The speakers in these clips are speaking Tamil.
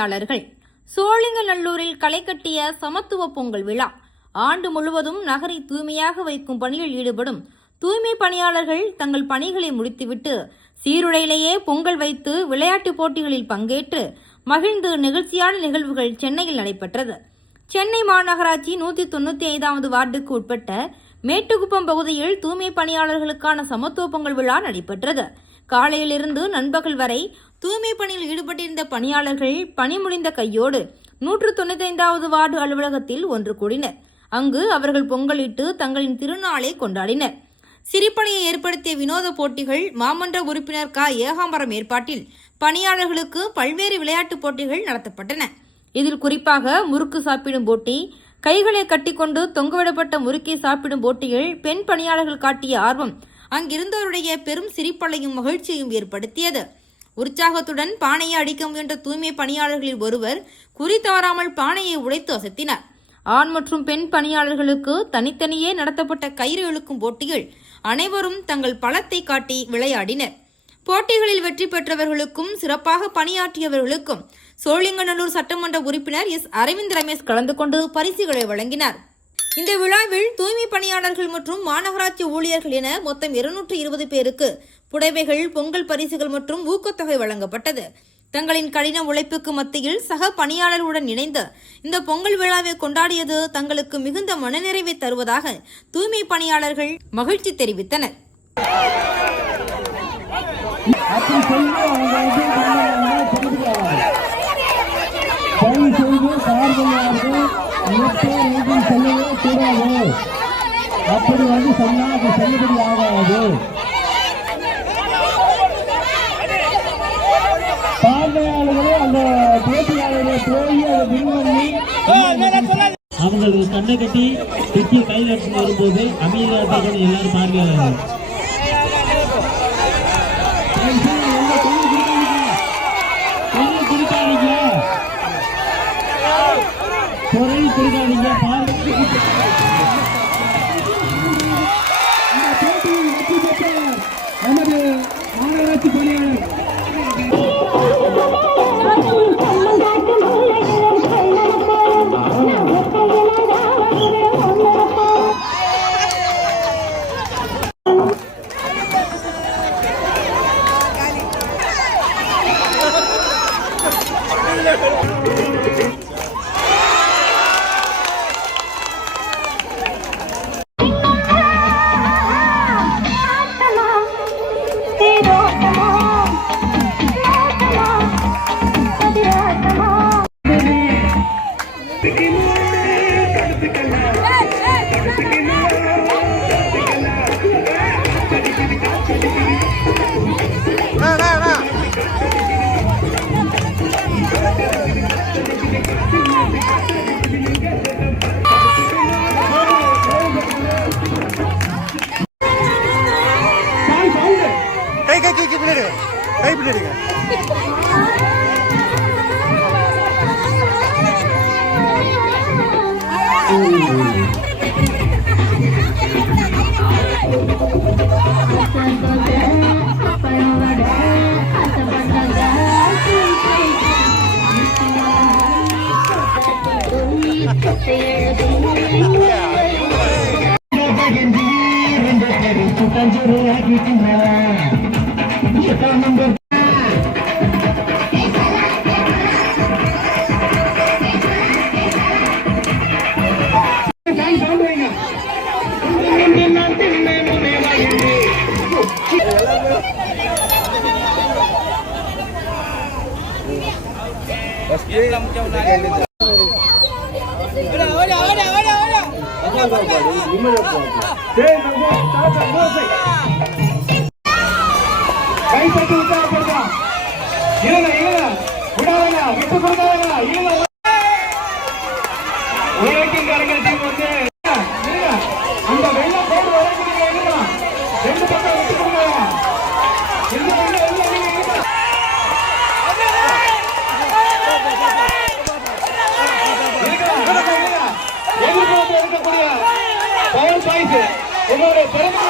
பணியாளர்கள். சோழிங்கநல்லூரில் களை கட்டிய சமத்துவ பொங்கல் விழா. ஆண்டு முழுவதும் நகரை தூய்மையாக வைக்கும் பணியில் ஈடுபடும் தூய்மை பணியாளர்கள் தங்கள் பணிகளை முடித்துவிட்டு சீருடையிலேயே பொங்கல் வைத்து விளையாட்டுப் போட்டிகளில் பங்கேற்று மகிழ்ந்து நிகழ்ச்சியான நிகழ்வுகள் சென்னையில் நடைபெற்றது. சென்னை மாநகராட்சி 195வது வார்டுக்கு உட்பட்ட மேட்டுக்குப்பம் பகுதியில் தூய்மை பணியாளர்களுக்கான சமத்துவ பொங்கல் விழா நடைபெற்றது. காலையிலிருந்து நண்பகல் வரை தூய்மை பணியில் ஈடுபட்டிருந்த பணியாளர்கள் பணி முடிந்த கையோடு 195வது வார்டு அலுவலகத்தில் ஒன்று கூடினர். அங்கு அவர்கள் பொங்கலிட்டு தங்களின் திருநாளை கொண்டாடினர். சிரிப்பணியை ஏற்படுத்திய வினோத போட்டிகள், மாமன்ற உறுப்பினர் ஏகாம்பரம் ஏற்பாட்டில் பணியாளர்களுக்கு பல்வேறு விளையாட்டுப் போட்டிகள் நடத்தப்பட்டன. இதில் குறிப்பாக முறுக்கு சாப்பிடும் போட்டி, கைகளை கட்டிக்கொண்டு தொங்கவிடப்பட்ட முறுக்கை சாப்பிடும் போட்டியில் பெண் பணியாளர்கள் காட்டிய ஆர்வம் அங்கிருந்தவருடைய பெரும் சிரிப்பலையும் மகிழ்ச்சியையும் ஏற்படுத்தியது. உற்சாகத்துடன் பானையை அடிக்க முயன்ற தூய்மை பணியாளர்களில் ஒருவர் குறி தவறாமல் பானையை உடைத்து அசத்தினார். ஆண் மற்றும் பெண் பணியாளர்களுக்கு தனித்தனியே நடத்தப்பட்ட கயிறு இழுக்கும் போட்டியில் அனைவரும் தங்கள் பலத்தை காட்டி விளையாடினர். போட்டிகளில் வெற்றி பெற்றவர்களுக்கும் சிறப்பாக பணியாற்றியவர்களுக்கும் சோழிங்கநல்லூர் சட்டமன்ற உறுப்பினர் அரவிந்த் ரமேஷ் கலந்து கொண்டு பரிசுகளை வழங்கினார். இந்த விழாவில் தூய்மை பணியாளர்கள் மற்றும் மாநகராட்சி ஊழியர்கள் என மொத்தம் 220 பேருக்கு புடவைகள், பொங்கல் பரிசுகள் மற்றும் ஊக்கத்தொகை வழங்கப்பட்டது. தங்களின் கடின உழைப்புக்கு மத்தியில் சக பணியாளர்களுடன் இணைந்து இந்த பொங்கல் விழாவை கொண்டாடியது தங்களுக்கு மிகுந்த மனநிறைவை தருவதாக தூய்மை பணியாளர்கள் மகிழ்ச்சி தெரிவித்தனர். அப்படி வந்து சொன்னா அது செல்லுபடி ஆகாது. பார்வையாளர்களே அந்த போட்டியாளர்களை போய் அதை வின் பண்ணி அவங்களுக்கு கண்ணை கட்டி திட்டிய கையில் எடுத்து வரும்போது அமைதியாக எல்லாரும் பார்வையாளர்கள் கொடுக்காதீங்க. நமது மாநகராட்சி பணியாளர் கை பின்னாடிங்க. கைப்பற்றி உற்சாகப்படுத்தலாம். விட்டு கொடுக்காதீங்க. உழைக்கின்றவர்கள் டீம் வந்து அந்த வெள்ள போடு வரைக்கும் இருக்கலாம். 2 பக்கம் விட்டு கொடுக்காதீங்க. எதிர்பார்த்து இருக்கக்கூடிய பவர் பாய்ஸ் உங்களுடைய பெருமை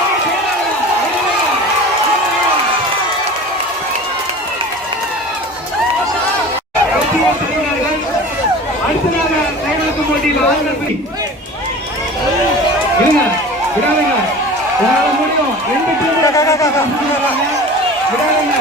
போட்டியில் ஆண்கள் இருங்க விடாதீங்க உங்களால முடியும் 2 டீம் விடாதீங்க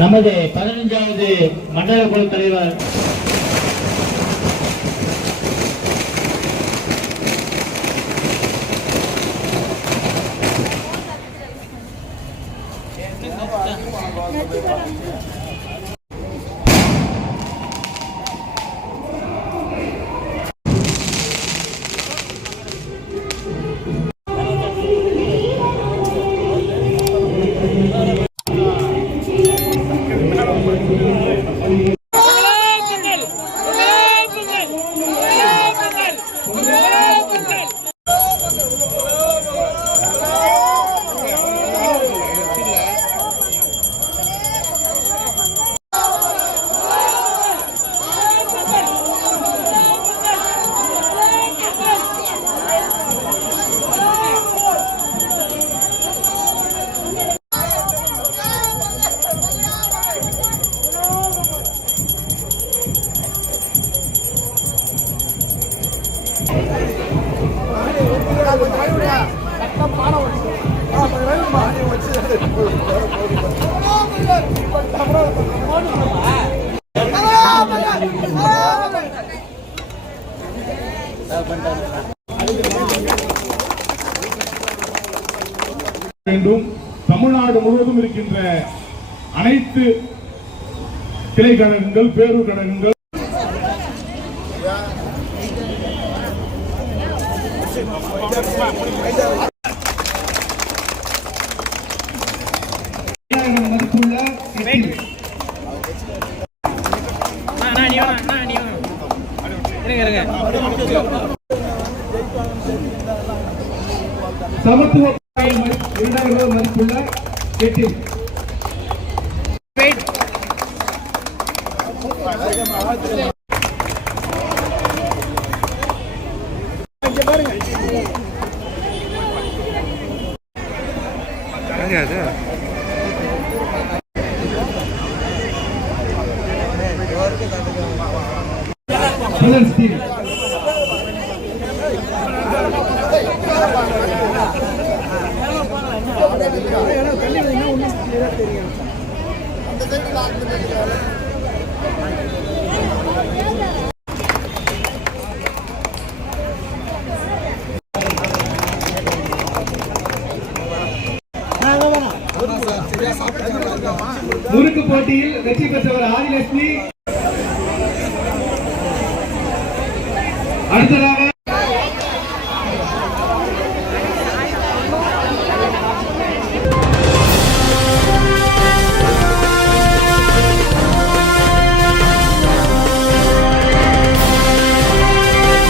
நமது 15வது மண்டல குழு தலைவர் தமிழ்நாடு முழுவதும் இருக்கின்ற அனைத்து கிளை கழகங்கள் பேரூர் கழகங்கள் சமத்துவ 2000 மதிப்புள்ள கேட்டில் முறுக்கு போட்டியில் வெற்றி பெற்றவர் ஆதிலட்சுமி. அடுத்ததாக